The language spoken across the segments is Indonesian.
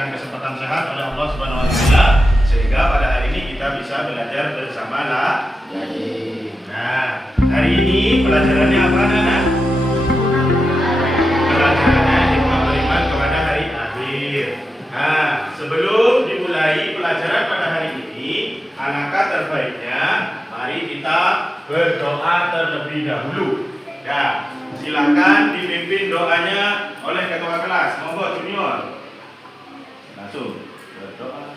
Kesempatan sehat oleh Allah Subhanahu wa taala sehingga pada hari ini kita bisa belajar bersama lagi. Nah, hari ini pelajarannya apa, Nana? Pelajarannya hikmah beriman kepada hari akhir. Nah, sebelum dimulai pelajaran pada hari ini, alangkah terbaiknya mari kita berdoa terlebih dahulu. Ya, silakan dipimpin doanya oleh ketua kelas. Monggo junior. Langsung berdoa.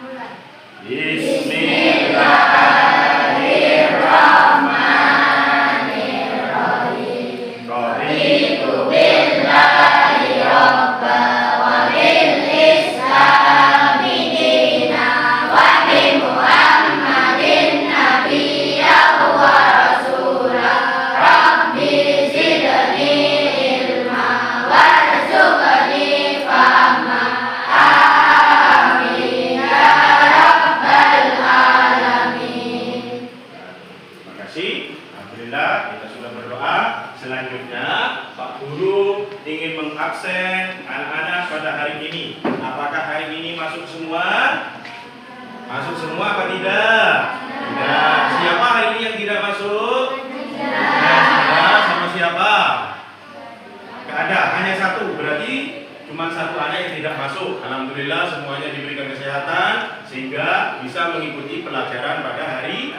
Mulai. Bismillahirrahmanirrahim. Raditu billahi rabba wa bil islami dina wa bi Muhammadin nabiyyan wa rasulah. Rabbi zidni ilma warzuqni fahma. Alhamdulillah kita sudah berdoa. Selanjutnya Pak Guru ingin mengabsen anak-anak pada hari ini. Apakah hari ini masuk semua? Masuk semua apa tidak? Tidak. Siapa hari ini yang tidak masuk? Tidak. Sama siapa? Tidak ada. Hanya satu. Berarti cuma satu anak yang tidak masuk. Alhamdulillah semuanya diberikan kesehatan sehingga bisa mengikuti pelajaran pada hari.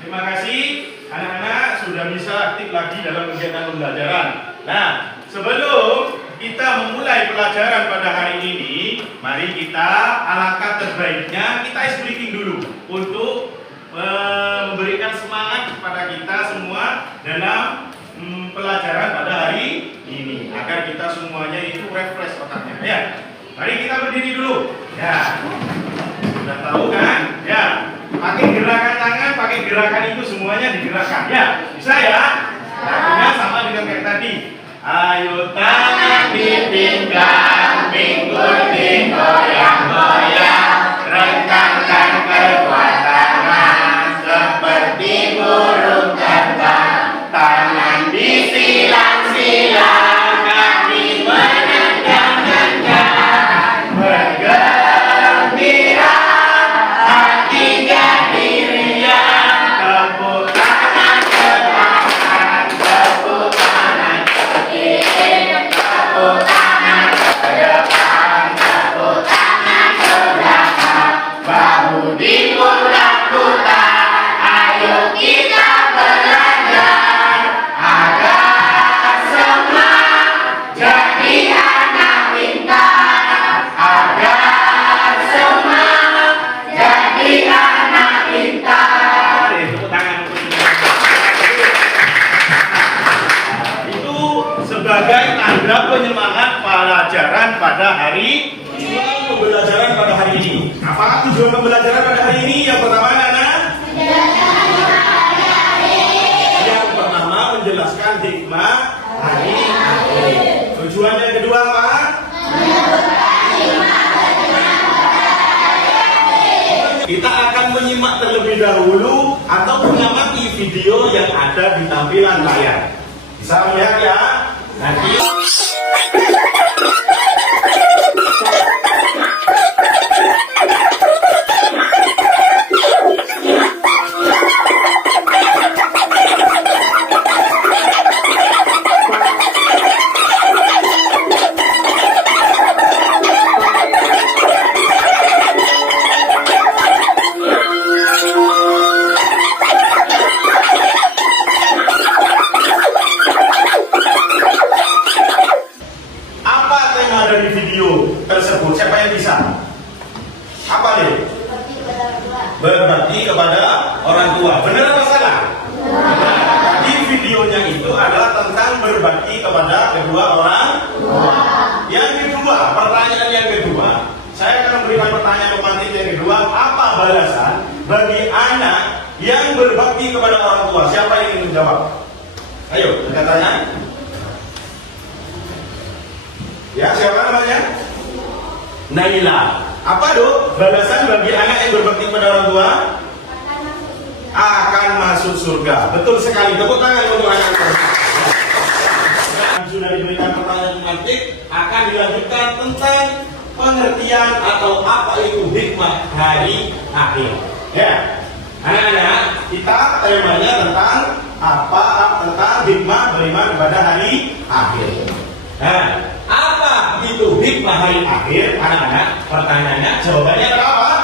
Terima kasih anak-anak sudah bisa aktif lagi dalam kegiatan pembelajaran. Nah, sebelum kita memulai pelajaran pada hari ini, mari kita alangkah terbaiknya kita ice breaking dulu untuk memberikan semangat kepada kita semua dalam pelajaran pada hari ini agar kita semuanya itu refresh otaknya. Ya, mari kita berdiri dulu. Ya, sudah tahu kan? Ya. Pakai gerakan tangan, pakai gerakan itu semuanya digerakkan. Ya, bisa ya? Lakunya sama dengan kayak tadi. Ayo tangan ditinggal, pinggul digoyang-goyang, rentangkan kedua tangan seperti burung terbang, tangan disilang-silang, kaki menendang-nendang, bergembira. Sebagai tanda penyemangat pelajaran pada hari ini. Pembelajaran pada hari ini. Apa tujuan pembelajaran pada hari ini? Yang pertama, anak-anak. Yang pertama menjelaskan hikmah hari akhir. Tujuan yang kedua apa? Kita akan menyimak terlebih dahulu atau mengamati video yang ada di tampilan layar. Bisa melihat ya? Nanti tersebut, siapa yang bisa? Apa nih? Berbakti kepada orang tua. Benar apa salah? Benar. Di videonya itu adalah tentang berbakti kepada kedua orang tua. Yang kedua, pertanyaan yang kedua, saya akan memberikan pertanyaan pemantik yang kedua. Apa balasan bagi anak yang berbakti kepada orang tua? Siapa yang ingin menjawab? Ayo, kita tanya. Ya, siapa namanya? Naila. Apa dok? Balasan bagi anak yang berbakti kepada orang tua? Akan masuk surga. Betul sekali. Tepuk tangan untuk anak tersebut. Sudah diberikan pertanyaan tematik, akan dilanjutkan tentang pengertian atau apa itu hikmah hari akhir. Ya, anak-anak, kita temanya tentang tentang hikmah beriman kepada hari akhir. Nah, apa itu hikmah hari akhir, anak-anak? Pertanyaannya, jawabannya apa?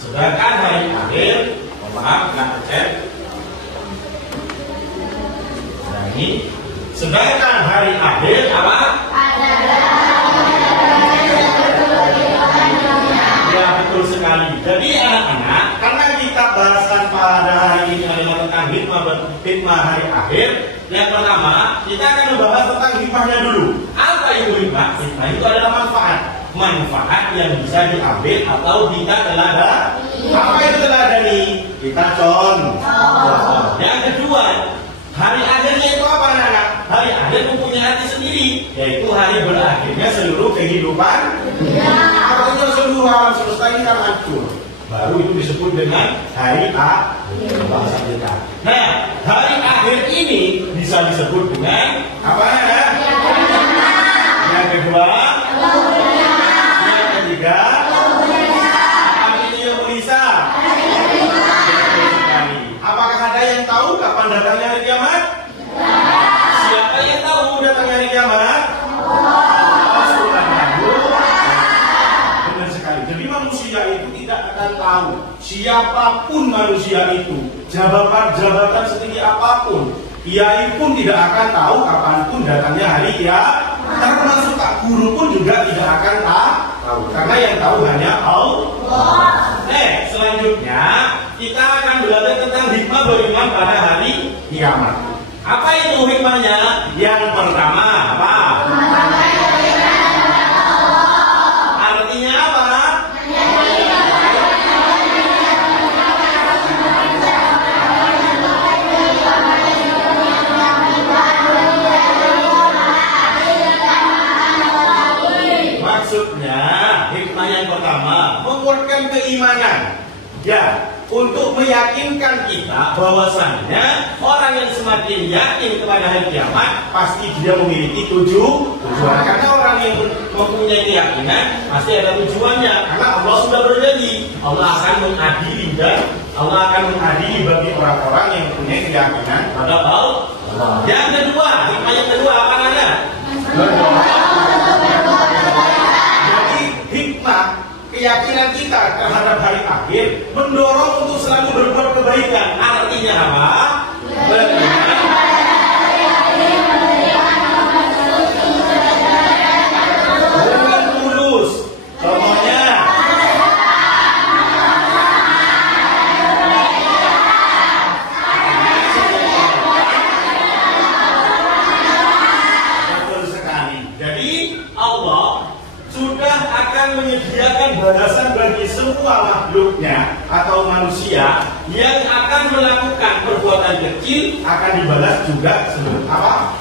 Sedangkan hari akhir, mohon maaf, nak cek. Nah ini, sedangkan hari akhir apa? Ya betul sekali. Jadi anak-anak, karena kita bahasan pada hari ini adalah tentang hikmah hari akhir. Yang pertama, kita akan membahas tentang hikmahnya dulu. Apa itu hikmah? Hikmah itu adalah manfaat yang bisa diambil atau kita teladani. Apa itu teladani? Kita contoh. Yang kedua, hari akhirnya itu apa anak-anak? Hari akhir mempunyai arti sendiri, yaitu hari berakhirnya seluruh kehidupan. Artinya seluruh alam semesta ini kan hancur. Baru itu disebut dengan hari akhir. Bahasa kita. Nah, hari akhir ini bisa disebut dengan apa ya? Yang kedua, yang ketiga, apakah ada yang tahu kapan datangnya hari kiamat? Siapa yang tahu datangnya hari kiamat? Benar sekali. Jadi manusia itu tidak akan tahu, siapapun manusia itu, jabatan setinggi apapun, kiai pun tidak akan tahu kapanpun datangnya hari kiamat. Termasuk tak guru pun juga tidak akan tahu, karena yang tahu hanya Allah. Selanjutnya kita akan belajar tentang hikmah beriman pada hari kiamat. Apa itu hikmahnya? Yang pertama apa? Artinya apa? Maksudnya hikmah yang pertama menguatkan keimanan. Ya, untuk meyakinkan kita bahwasannya orang yang semakin yakin kepada hari kiamat pasti dia memiliki tujuan. Karena orang yang mempunyai keyakinan pasti ada tujuannya. Karena Allah sudah berjanji, Allah akan mengadili bagi orang-orang yang mempunyai keyakinan pada Allah. Yang kedua, hikmah yang kedua apa namanya? Jadi hikmah keyakinan kita terhadap hari akhir mendorong untuk selalu berbuat kebaikan. Artinya apa? Dengan tulus. Contohnya, betul sekali. Jadi Allah sudah akan menyediakan balasan bagi semua makhluknya atau manusia yang akan melakukan perbuatan kecil, akan dibalas juga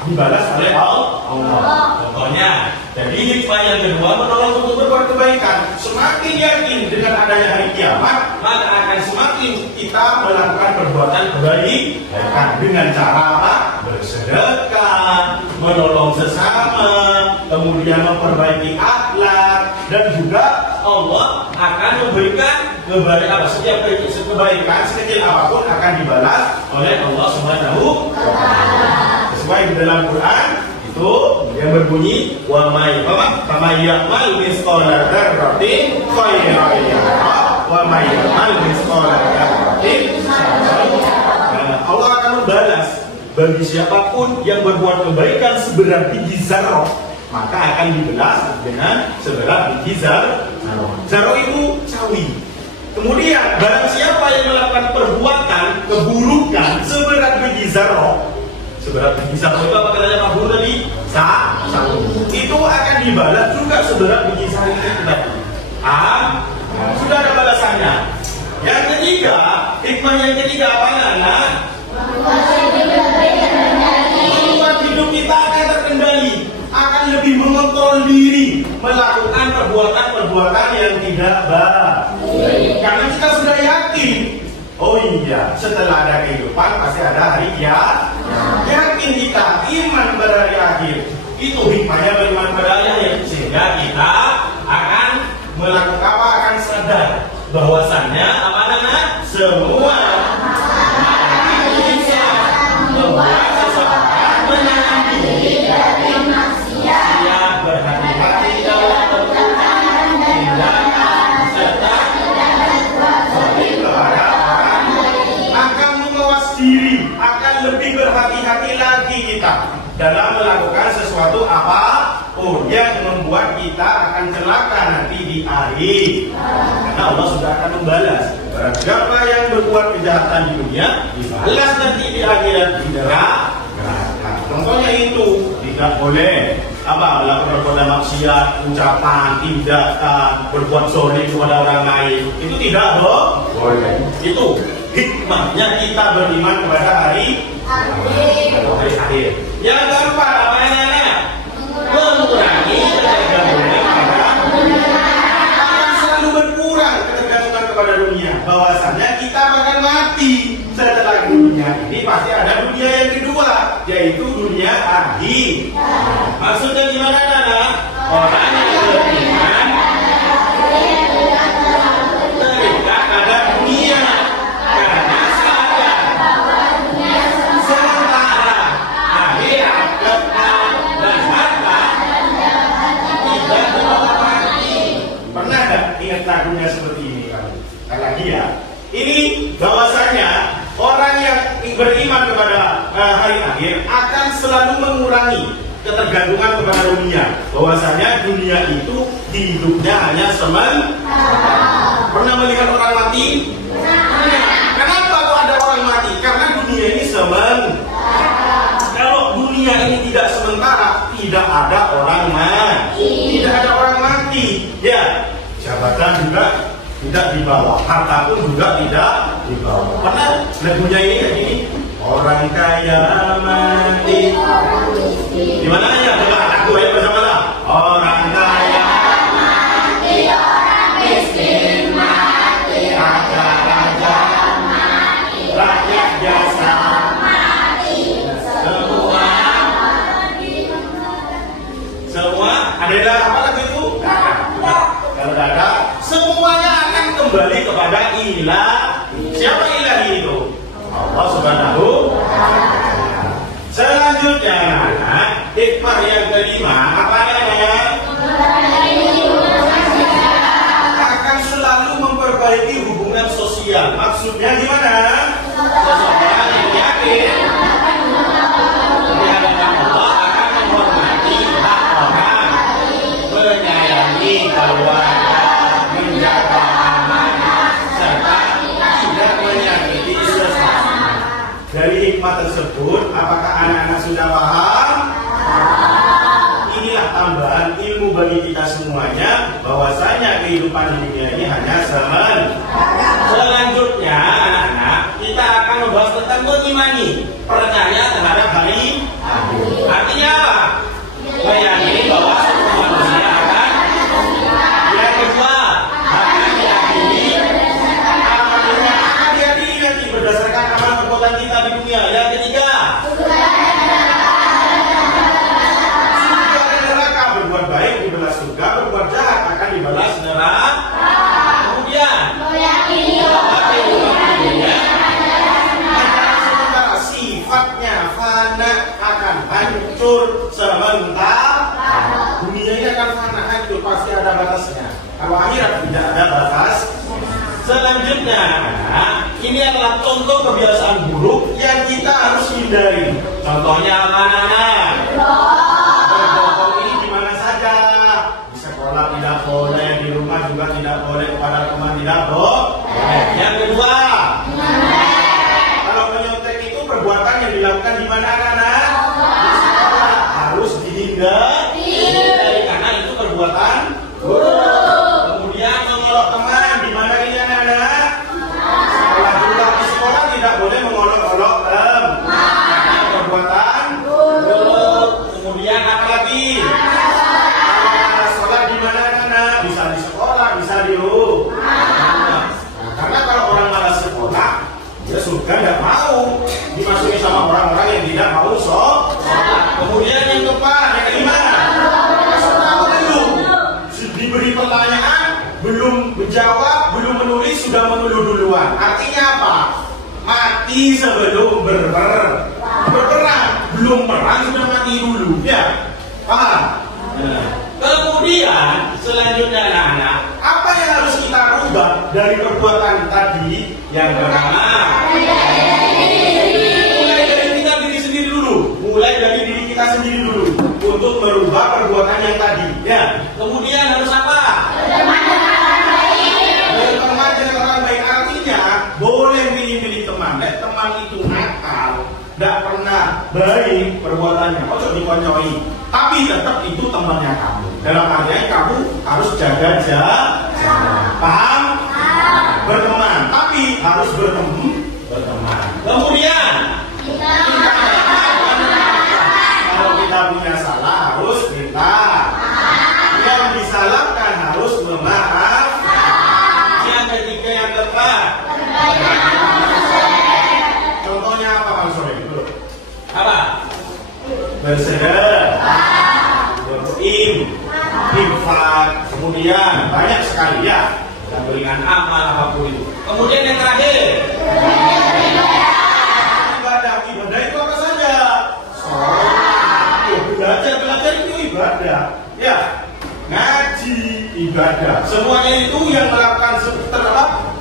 dibalas oleh Allah. Contohnya, jadi hikmah yang kedua menolong untuk berbuat kebaikan. Semakin yakin dengan adanya hari kiamat, maka akan semakin kita melakukan perbuatan kebaikan dengan cara apa? Bersedekah, menolong sesama, kemudian memperbaiki akhlak, dan juga Allah akan memberikan setiap kebaikan sekecil apapun akan dibalas oleh Allah Subhanahu wa Ta'ala. Sesuai di dalam Quran itu yang berbunyi wa may ya'mal mithqala dzarratin khairan yarah wa may ya'mal mithqala dzarratin syarran yarah. Allah akan membalas bagi siapapun yang berbuat kebaikan seberat biji zarrah, maka akan dibalas dengan seberat biji zarrah. Zarrah itu sawi. Kemudian barang siapa yang melakukan perbuatan keburukan seberat biji sapu itu apa katanya Pak Guru tadi? Satu. Itu akan dibalas juga seberat biji sapu itu tadi. Sudah ada balasannya. Yang ketiga, hikmah yang ketiga apa anak? Membuat hidup kita akan terkendali, akan lebih mengontrol diri, melakukan perbuatan-perbuatan yang tidak baik. Karena kita sudah yakin, oh iya, setelah ada kehidupan pasti ada hari kiamat. Yakin kita iman pada hari akhir. Itu hikmahnya beriman pada hari akhir, sehingga kita akan melakukan apa? Akan sadar bahwasannya apa namanya? Semua bisa membuat seseorang menahan diri dari maksiat, berhati-hati dalam perkataan dan tindakan, serta tidak berbuat zalim kepada orang lain. Akan mengawas diri, akan lebih berhati-hati lagi kita dalam melakukan sesuatu apapun yang membuat kita akan celaka nanti di akhir. Karena Allah sudah akan membalas. Barang siapa yang berbuat kejahatan di dunia, dibalas nanti di akhirat di neraka. Contohnya itu tidak boleh melakukan perbuatan maksiat, ucapan, tindakan, berbuat zalim kepada orang lain. Itu tidak boleh. Itu hikmahnya kita beriman kepada hari akhir. Yang keempat apa namanya? Mengurangi ketergantungan akan selalu berkurang ketergantungan kepada dunia. Bahwasannya kita akan mati setelah dunia ini pasti ada dunia yang kedua, yaitu dunia akhir. Maksudnya gimana anak? Orang yang beriman terikat pada dunia karena sadar sementara akhirat kekal dan harta tidak bermati. Pernah nggak ingat lagunya seperti ini? Sekali lagi ya. Ini bahwasanya orang yang beriman kepada hari akhir akan selalu mengurangi ketergantungan kepada dunia. Bahwasanya dunia itu hidupnya hanya sementara. Pernah melihat orang mati? Kenapa kok ada orang mati? Karena dunia ini sementara. Kalau dunia ini tidak sementara, tidak ada orang mati. Tidak ada orang mati. Ya, jabatan juga tidak dibawa, harta pun juga tidak dibawa. Pernah lagunya ini kayak gini? Orang kaya mati. Di mana ya? Coba aku ya bersama-sama. Orang kaya mati, orang miskin mati, raja-raja mati, rakyat biasa mati. Semua ada apa lagi itu? Kalau ada, semuanya akan kembali kepada ilah. Siapa ilahi itu? Allah Subhanahu wa ta'ala. Selanjutnya, hikmah yang kelima apa namanya? Akan selalu memperbaiki hubungan sosial. Maksudnya gimana? Seseorang yang yakin Allah akan menghormati hak orang, menyayangi keluarga, menjaga amanah, serta tidak menyakiti sesama. Dari hikmah tersebut, apakah anak-anak sudah paham? Inilah tambahan ilmu bagi kita semuanya, bahwasanya kehidupan di dunia ini hanya sementara. Selanjutnya, anak-anak, kita akan membahas tentang mengimani, percaya terhadap hari akhir. Artinya apa? Meyakini bahwa semua manusia akan. Yang kedua, akan diyakini amalnya akan diyakini nanti berdasarkan amal perbuatan kita di dunia. Yang ketiga, neraka, berbuat baik dibalas surga, berbuat jahat akan dibalas neraka. Kemudian sifatnya fana, akan hancur sementara. Dunia ini akan fana, hancur, pasti ada batasnya. Kalau akhirat tidak ada batas. Selanjutnya, ini adalah contoh kebiasaan buruk yang kita harus hindari. Contohnya mana? Berbohong ini di mana saja. Di sekolah tidak boleh, di rumah juga tidak boleh, kepada teman tidak boleh. Yang kedua, kalau menyontek itu perbuatan yang dilakukan di mana anak-anak? surga tidak mau dimasuki sama orang-orang yang tidak mau sholat. Kemudian yang keempat, yang kelima, belum diberi pertanyaan, belum menjawab, belum menulis, sudah mengeluh duluan. Artinya apa? Mati sebelum berperang, belum perang sudah mati dulu, ya, paham? Kemudian selanjutnya anak-anak, apa yang harus kita rubah dari perbuatan tadi? Yang pertama, mulai dari kita diri sendiri dulu, mulai dari diri kita sendiri dulu untuk merubah perbuatan yang tadi. Ya, kemudian harus apa? Berteman dengan orang baik, artinya boleh milih-milih teman. Teman itu nakal, tidak pernah baik perbuatannya, kok dikonyoi. Tapi tetap itu temannya kamu. Dalam artian kamu harus jaga jarak. Paham? Berteman, tapi harus berteman. Kemudian kalau kita punya salah harus minta. Yang disalahkan harus memaaf. Yang ketiga, yang keempat, contohnya apa Bang Sore? Apa? Bersedekah, infak, kemudian banyak sekali ya, dan berikan amal apapun itu. Kemudian yang terakhir, ibadah itu apa saja? Sholat, belajar itu ibadah, ya, ngaji ibadah. Semuanya itu yang melakukan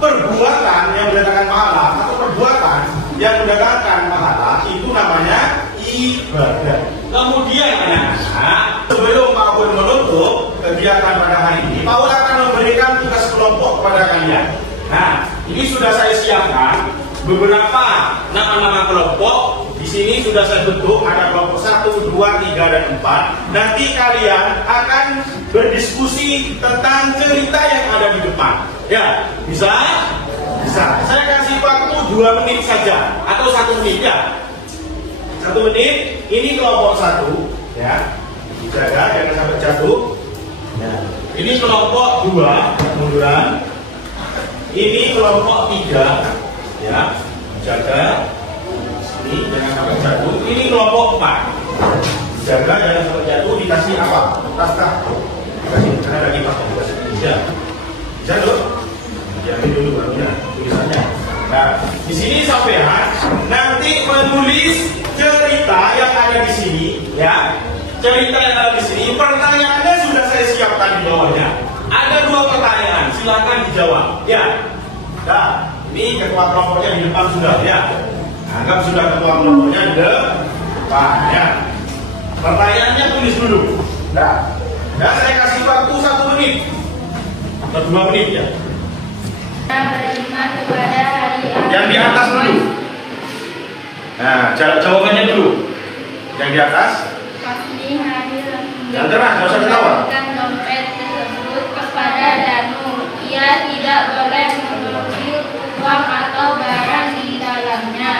perbuatan yang mendatangkan pahala atau perbuatan yang mendatangkan pahala itu namanya ibadah. Kemudian anak-anak, sebelum Pak Pun menutup kegiatan pada hari ini, Pak Pun akan memberikan tugas kelompok kepada kalian. Nah, ini sudah saya siapkan beberapa nama-nama kelompok. Di sini sudah saya bentuk, ada kelompok 1, 2, 3, dan 4. Nanti kalian akan berdiskusi tentang cerita yang ada di depan. Ya, bisa? Bisa. Saya kasih waktu 2 menit saja atau 1 menit ya. 1 menit. Ini kelompok 1, ya, dijaga jangan sampai jatuh. Nah, ini kelompok 2, kemudian ini kelompok 3, ya, jaga. Ini jangan sampai jatuh. Ini kelompok 4, dijaga jangan sampai jatuh. Dikasih apa? Tas-tas. Dikasih karena lagi pakai dikasih. Ya, bisa dong. Diambil dulu barunya tulisannya. Nah, di sini sampean nanti menulis cerita yang ada di sini, ya. Cerita yang ada di sini, pertanyaannya sudah saya siapkan di bawahnya. Ada 2 pertanyaan, silakan dijawab, ya. Nah, ini ketua kelompoknya di depan sudah, ya. Anggap sudah ketua kelompoknya di depan, ya. Pertanyaannya tulis dulu. Nah, dan saya kasih waktu 1 menit atau 2 menit, ya. Beriman kepada hari akhir. Yang di atas dulu. Nah, jawabannya dulu. Yang di atas. Pasti hadir Yang tengah, nggak usah ketawa. dompet tersebut kepada Danu. Ia tidak boleh mengambil uang atau barang di dalamnya.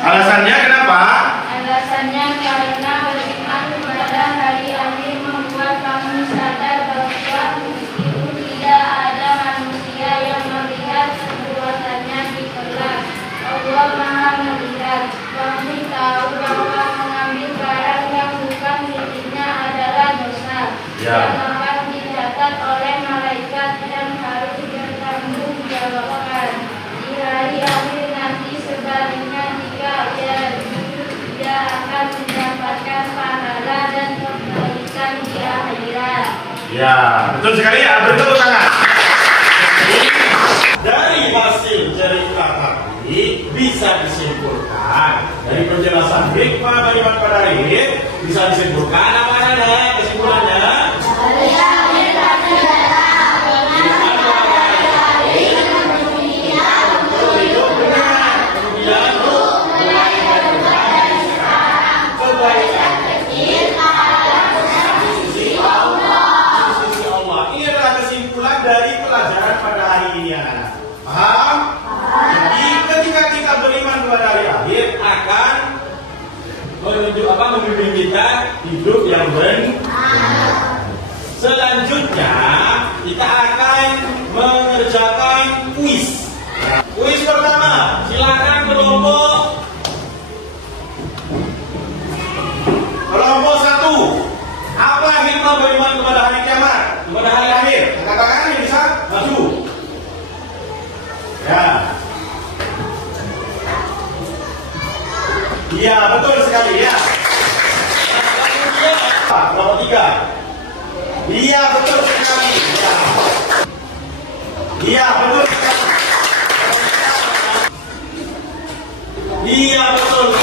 Alasannya kenapa? Alasannya karena beriman kepada hari akhir membuat kamu sadar bahwa meskipun tidak ada manusia yang melihat perbuatannya di kelak, Allah Maha melihat. Kamu tahu bahwa mengambil barang yang bukan miliknya adalah dosa yang akan dicatat oleh malaikat yang harus bertanggungjawabkan di hari akhir nanti. Sebaliknya, jika dia akan mendapatkan pahala dan kebaikan di akhirat. Ya, betul sekali ya. Bertepuk tangan. Dari hasil cerita tadi bisa disimpulkan dari penjelasan hikmah kalimat pada hari bisa disimpulkan apa ada kesimpulannya? Paham? Jadi ketika kita beriman kepada hari akhir akan memimpin kita hidup yang benar. Kuis pertama, silakan kelompok satu. Apa hikmah beriman kepada hari kiamat, kepada hari akhir? Katakan yang bisa maju. Ya. Iya, betul sekali ya. Kelompok tiga. Iya, betul sekali. Ya. Iya, betul sekali. Iya, betul.